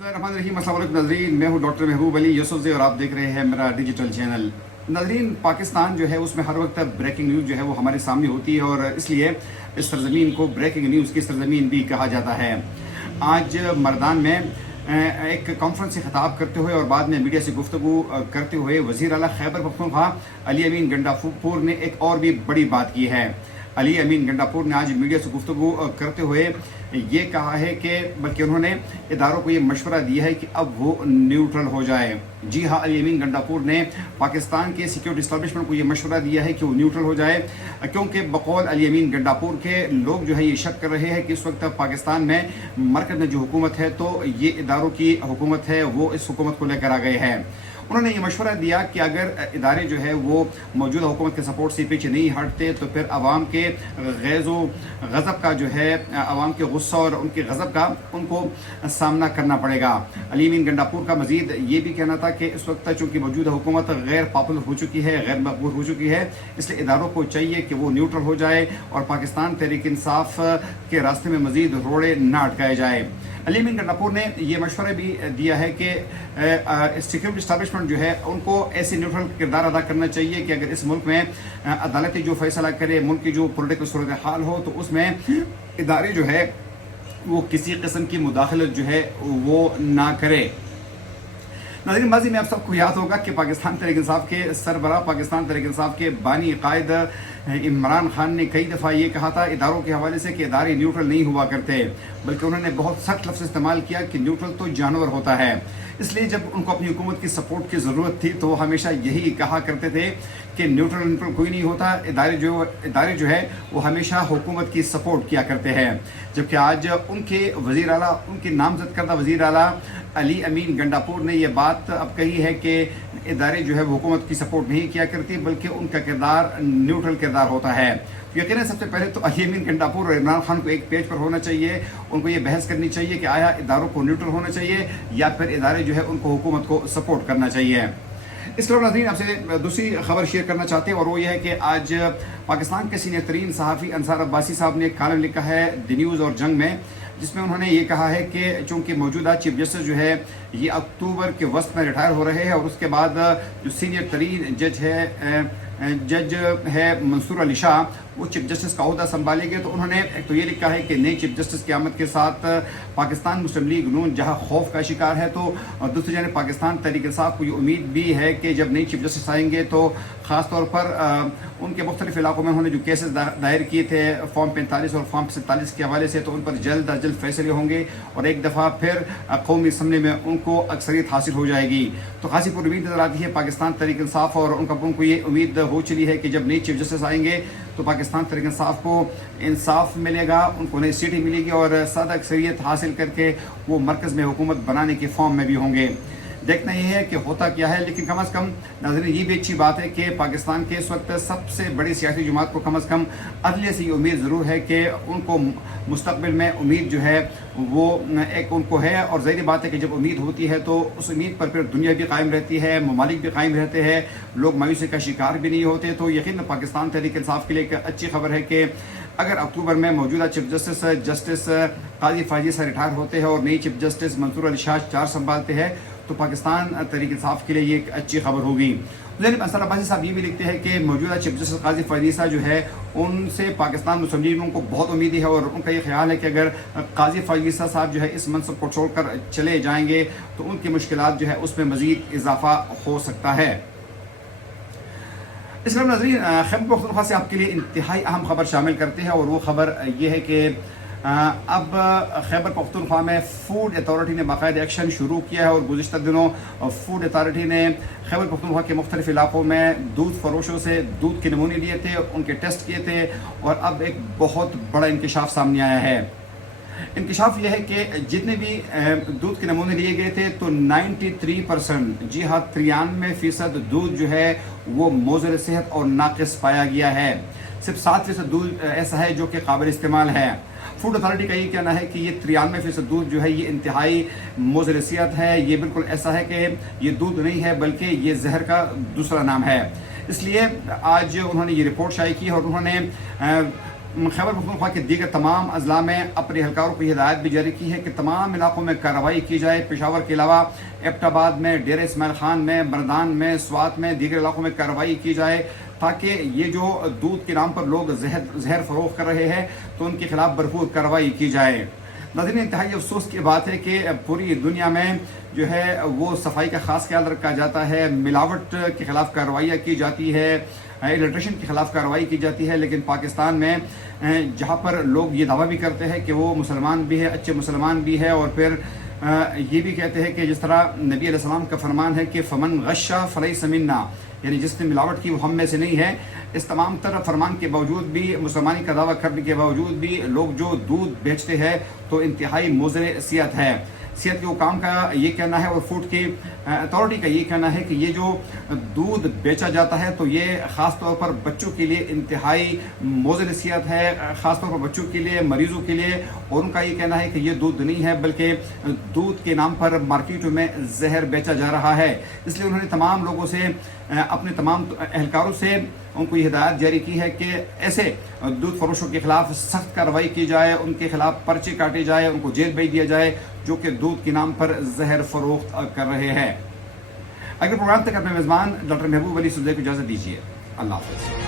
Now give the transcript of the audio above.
बिस्मिल्लाहिर्रहमानिर्रहीम। अस्सलाम वालेकुम नाज़रीन, मैं हूँ डॉक्टर महबूब अली यूसुफ़ज़ई और आप देख रहे हैं मेरा डिजिटल चैनल। नाज़रीन, पाकिस्तान जो है उसमें हर वक्त ब्रेकिंग न्यूज़ जो है वो हमारे सामने होती है और इसलिए इस सरज़मीन को ब्रेकिंग न्यूज़ की सरज़मीन भी कहा जाता है। आज मर्दान में एक कॉन्फ्रेंस से खिताब करते हुए और बाद में मीडिया से गुफ्तगू करते हुए वज़ीर आला खैबर पख्तूनख्वा अली अमीन गंडापुर ने एक और भी बड़ी बात की है। अली अमीन गंडापुर ने आज मीडिया से गुफ्तगू करते हुए ये कहा है कि बल्कि उन्होंने इदारों को ये मशवरा दिया है कि अब वो न्यूट्रल हो जाए। जी हाँ, अली अमीन गंडापुर ने पाकिस्तान के सिक्योरिटी इस्टेब्लिशमेंट को ये मशवरा दिया है कि वो न्यूट्रल हो जाए, क्योंकि बकौल अली अमीन गंडापुर के लोग जो है ये शक कर रहे हैं कि इस वक्त पाकिस्तान में मरकज़ में जो हुकूमत है तो ये इदारों की हुकूमत है, वो इस हुकूमत को लेकर आ गए हैं। उन्होंने ये मशवरा दिया कि अगर इदारे जो है वो मौजूदा हुकूमत के सपोर्ट से पीछे नहीं हटते तो फिर आवाम के गैज़ो गज़ब का जो है आवाम के गुस्सा और उनके गज़ब का उनको सामना करना पड़ेगा। अली अमीन गंडापुर का मज़ीद ये भी कहना था कि इस वक्त चूँकि मौजूदा हुकूमत गैर पॉपुलर हो चुकी है, गैर मकबूल हो चुकी है, इसलिए इदारों को चाहिए कि वो न्यूट्रल हो जाए और पाकिस्तान तहरीक इंसाफ के रास्ते में मज़ीद रोड़े ना अटकाए जाए। अली अमीन गंडापुर ने यह मशवरा भी दिया है कि सिक्योरिटी इस्टेब्लिशमेंट जो है उनको ऐसे न्यूट्रल किरदार अदा करना चाहिए कि अगर इस मुल्क में अदालती जो फैसला करे, मुल्क की जो पॉलिटिकल सूरत हाल हो, तो उसमें इदारे जो है वो किसी किस्म की मुदाखलत जो है वो ना करे। नाज़रीन, माजी में आप सबको याद होगा कि पाकिस्तान तहरीक इंसाफ के सरबराह, पाकिस्तान तहरीक इंसाफ के बानी कायद इमरान खान ने कई दफ़ा ये कहा था इदारों के हवाले से कि इदारे न्यूट्रल नहीं हुआ करते, बल्कि उन्होंने बहुत सख्त लफ्ज़ इस्तेमाल किया कि न्यूट्रल तो जानवर होता है। इसलिए जब उनको अपनी हुकूमत की सपोर्ट की ज़रूरत थी तो हमेशा यही कहा करते थे कि न्यूट्रल कोई नहीं होता, इदारे जो है वो हमेशा हुकूमत की सपोर्ट किया करते हैं। जबकि आज उनके वज़ीर आला, उनके नामज़द करदा वज़ीर आला अली अमीन गंडापुर ने यह बात अब कही है कि इदारे जो है वो हुकूमत की सपोर्ट नहीं किया करती, बल्कि उनका किरदार न्यूट्रल किरदार होता है। यकीनन सबसे पहले तो अली अमीन गंडापुर और इमरान खान को एक पेज पर होना चाहिए, उनको ये बहस करनी चाहिए कि आया इदारों को न्यूट्रल होना चाहिए या फिर इदारे जो है उनको हुकूमत को सपोर्ट करना चाहिए। इसके अलावा नाज़रीन, आपसे दूसरी खबर शेयर करना चाहते हैं और वो ये है कि आज पाकिस्तान के सीनियर तरीन सहाफ़ी अंसार अब्बासी साहब ने एक कॉलम लिखा है द न्यूज़ और जंग में, जिसमें उन्होंने ये कहा है कि चूँकि मौजूदा चीफ जस्टिस जो है ये अक्टूबर के वस्त में रिटायर हो रहे हैं और उसके बाद जो सीनियर तरीन जज है मंसूर अली शाह वो चीफ जस्टिस का अहदा संभालेंगे। तो उन्होंने एक तो ये लिखा है कि नई चीफ जस्टिस की आमद के साथ पाकिस्तान मुस्लिम लीग नून जहां खौफ का शिकार है, तो दूसरी जानिब पाकिस्तान तहरीक इंसाफ को ये उम्मीद भी है कि जब नई चीफ जस्टिस आएंगे तो ख़ास तौर पर उनके मुख्तलिफ इलाकों में उन्होंने जो केसेस दायर किए थे फॉर्म 45 और फॉर्म 47 के हवाले से, तो उन पर जल्द अज जल्द फैसले होंगे और एक दफ़ा फिर कौमी असम्बली में उनको अक्सरियत हासिल हो जाएगी। तो खासी पर उम्मीद नज़र आती है पाकिस्तान तहरीक इंसाफ और उनको ये उम्मीद हो चली है कि जब नई चीफ जस्टिस आएंगे तो पाकिस्तान तहरीक इंसाफ को इंसाफ मिलेगा, उनको नई सीटें मिलेगी और सादा अक्सरियत हासिल करके वो मरकज़ में हुकूमत बनाने के फॉर्म में भी होंगे। देखना ये है कि होता क्या है, लेकिन कम अज़ कम नाज़रीन ये भी अच्छी बात है कि पाकिस्तान के इस वक्त सबसे बड़ी सियासी जमात को कम अज़ कम अदलिया से ये उम्मीद ज़रूर है कि उनको मुस्तक़बिल में उम्मीद जो है वो एक उनको है। और ज़ाहिर बात है कि जब उम्मीद होती है तो उस उम्मीद पर फिर दुनिया भी कायम रहती है, ममालिक भी कायम रहते हैं, लोग मायूसी का शिकार भी नहीं होते। तो यकीन पाकिस्तान तहरीक इंसाफ के लिए एक अच्छी खबर है कि अगर अक्टूबर में मौजूदा चीफ जस्टिस काजी फाजी से रिटायर होते हैं और नई चीफ जस्टिस मंसूर अली शाह चार संभालते हैं तो पाकिस्तान तहरीक इंसाफ के लिए ये एक अच्छी खबर होगी। अंसार अब्बासी साहब ये भी लिखते हैं कि मौजूदा चीफ जस्टिस काजी फाजीसा जो है उनसे पाकिस्तान मुस्लिम लीग को बहुत उम्मीद है और उनका ये ख्याल है कि अगर काजी फाजीसा साहब जो है इस मनसब को छोड़कर चले जाएंगे तो उनकी मुश्किलात जो है उसमें मज़ीद इजाफा हो सकता है। इस तरह नाज़रीन, खैबर पख्तूनख्वा से आपके लिए इंतहाई अहम खबर शामिल करते हैं और वो खबर ये है कि अब खैबर पख्तूनख्वा में फूड अथॉरिटी ने बाकायदा एक्शन शुरू किया है और गुज़िश्ता दिनों फूड अथॉरिटी ने खैबर पख्तूनख्वा के मुख्तलिफ इलाकों में दूध फरोशों से दूध के नमूने लिए थे, उनके टेस्ट किए थे और अब एक बहुत बड़ा इंकशाफ सामने आया है। इंकशाफ यह है कि जितने भी दूध के नमूने लिए गए थे तो 93%, जी हाँ 93% दूध जो है वो मोज़र सेहत और नाक़िस पाया गया है। सिर्फ 7% दूध ऐसा है जो कि काबिल इस्तेमाल है। फूड अथॉरिटी का ये कहना है कि ये 93% दूध जो है ये इंतहाई मोज़र सेहत है, ये बिल्कुल ऐसा है कि ये दूध नहीं है बल्कि ये जहर का दूसरा नाम है। इसलिए आज उन्होंने ये रिपोर्ट शाये की और उन्होंने خیبر پختونخوا کے دیگر تمام اضلاع میں اپنے اہلکاروں کو یہ ہدایت بھی جاری کی ہے کہ تمام علاقوں میں کارروائی کی جائے. پشاور کے علاوہ ایبٹ آباد میں، ڈیرہ اسماعیل خان میں، مردان میں، سوات میں، دیگر علاقوں میں کارروائی کی جائے تاکہ یہ جو دودھ کے نام پر لوگ زہر فروخت کر رہے ہیں تو ان کے خلاف بھرپور کارروائی کی جائے. ناظرین، انتہائی افسوس کی بات ہے کہ پوری دنیا میں جو ہے وہ صفائی کا خاص خیال رکھا جاتا ہے، ملاوٹ کے خلاف کارروائیاں کی جاتی ہے، الیکٹریشن کے خلاف کارروائی کی جاتی ہے، لیکن پاکستان میں جہاں پر لوگ یہ دعویٰ بھی کرتے ہیں کہ وہ مسلمان بھی ہے، اچھے مسلمان بھی ہے، اور پھر یہ بھی کہتے ہیں کہ جس طرح نبی علیہ السلام کا فرمان ہے کہ فمن غشا فلیس منا، یعنی جس نے ملاوٹ کی وہ ہم میں سے نہیں ہے. اس تمام طرح فرمان کے باوجود بھی، مسلمانی کا دعویٰ کرنے کے باوجود بھی لوگ جو دودھ بیچتے ہیں تو انتہائی مضر صحت ہے. صحت کے حکام کا یہ کہنا ہے اور فوڈ کی اتھارٹی کا یہ کہنا ہے کہ یہ جو دودھ بیچا جاتا ہے تو یہ خاص طور پر بچوں کے لیے انتہائی مضر صحت ہے، خاص طور پر بچوں کے لیے، مریضوں کے لیے. اور ان کا یہ کہنا ہے کہ یہ دودھ نہیں ہے بلکہ دودھ کے نام پر مارکیٹوں میں زہر بیچا جا رہا ہے. اس لیے انہوں نے تمام لوگوں سے، اپنے تمام اہلکاروں سے ان کو یہ ہدایت جاری کی ہے کہ ایسے دودھ فروشوں کے خلاف سخت کارروائی کی جائے، ان کے خلاف پرچے کاٹے جائے، ان کو جیل بھیج دیا جائے جو کہ دودھ کے نام پر زہر فروخت کر رہے ہیں. اگر پروگرام تک اپنے میزبان ڈاکٹر محبوب علی سلزے کو اجازت دیجیے. اللہ حافظ.